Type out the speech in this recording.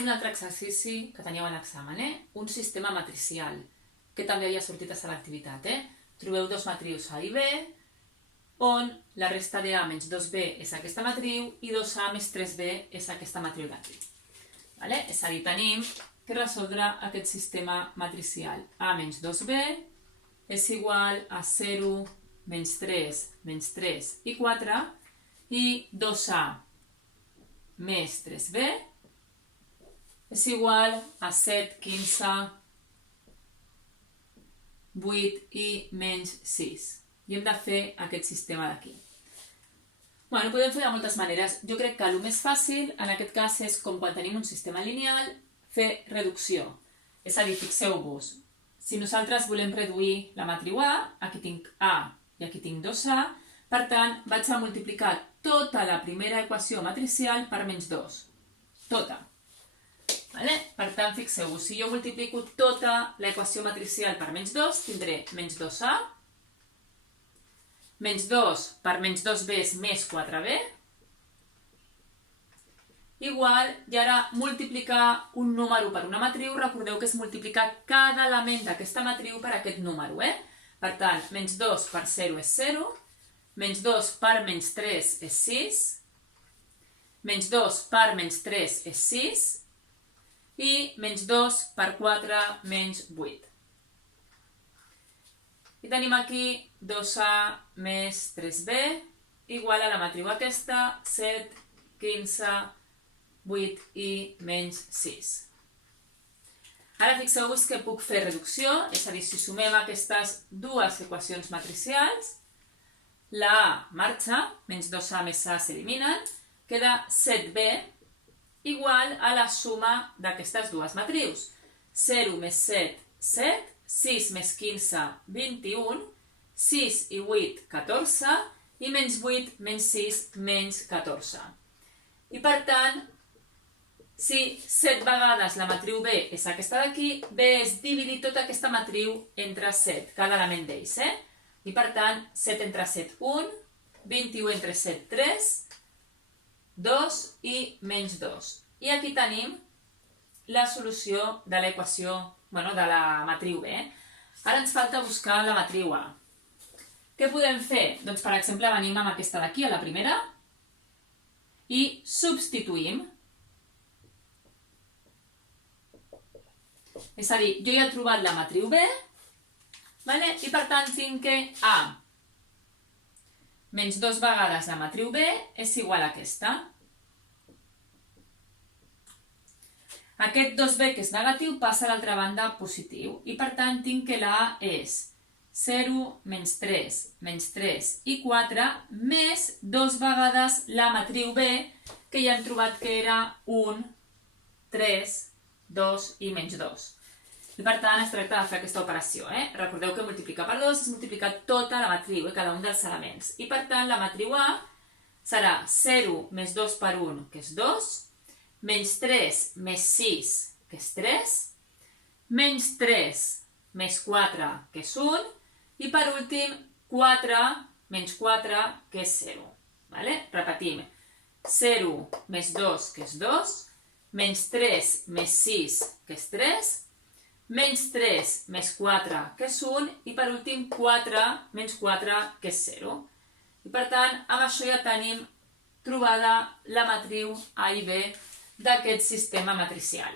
un altre exercici que teníeu a l'examen, un sistema matricial, que també havia sortit a selectivitat. Trobeu dos matrius A i B, on la resta de A menys 2B és aquesta matriu i 2A més 3B és aquesta matriu d'aquí. És a dir, tenim que resoldre aquest sistema matricial. A menys 2B és igual a 0, menys 3 i 4, i 2A més 3B és igual a 7, 15, 8 i menys 6. I hem de fer aquest sistema d'aquí. Ho podem fer de moltes maneres. Jo crec que el més fàcil en aquest cas és, com quan tenim un sistema lineal, fer reducció. És a dir, fixeu-vos, si nosaltres volem reduir la matriu A, aquí tinc A i aquí tinc 2A, per tant, vaig a multiplicar tota la primera equació matricial per menys 2. Tota. Per tant, fixeu-vos, si jo multiplico tota l'equació matricial per menys 2, tindré menys 2A, menys 2 per menys 2B és més 4B, igual, i ara multiplicar un número per una matriu, recordeu que és multiplicar cada element d'aquesta matriu per aquest número. Per tant, menys 2 per 0 és 0, menys 2 per menys 3 és 6, menys 2 per menys 3 és 6, i menys 2 per 4 menys 8. I tenim aquí 2A més 3B igual a la matriu aquesta, 7, 15, 8 i menys 6. Ara fixeu-vos que puc fer reducció, és a dir, si sumem aquestes dues equacions matricials, la A marxa, menys 2A més A s'eliminen, queda 7B igual a la suma d'aquestes dues matrius. 0 més 7, 7, 6 més 15, 21, 6 i 8, 14, i menys 8 menys 6, menys 14. I per tant, si 7 vegades la matriu B és aquesta d'aquí, B és dividir tota aquesta matriu entre 7, cada element d'ells. I per tant, 7 entre 7, 1, 21 entre 7, 3, 2 i menys 2. I aquí tenim la solució de l'equació, de la matriu B. Ara ens falta buscar la matriu A. Què podem fer? Doncs, per exemple, venim amb aquesta d'aquí, a la primera, i substituïm. És a dir, jo ja he trobat la matriu B, i per tant tinc que A menys 2 vegades la matriu B és igual a aquesta. Aquest 2B, que és negatiu, passa a l'altra banda positiu. I per tant tinc que la A és 0, menys 3 i 4, més 2 vegades la matriu B, que ja hem trobat que era 1, 3, 2 i menys 2. I per tant es tracta de fer aquesta operació. Recordeu que multiplicar per 2 és multiplicar tota la matriu, cada un dels elements. I per tant la matriu A serà 0 més 2 per 1, que és 2, menys 3 més 6, que és 3, menys 3 més 4, que és 1, i per últim 4 menys 4, que és 0. Repetim. 0 més 2, que és 2, menys 3 més 6, que és 3, menys 3 més 4, que és 1, i per últim 4 menys 4, que és 0. I per tant, amb això ja tenim trobada la matriu A i B d'aquest sistema matricial.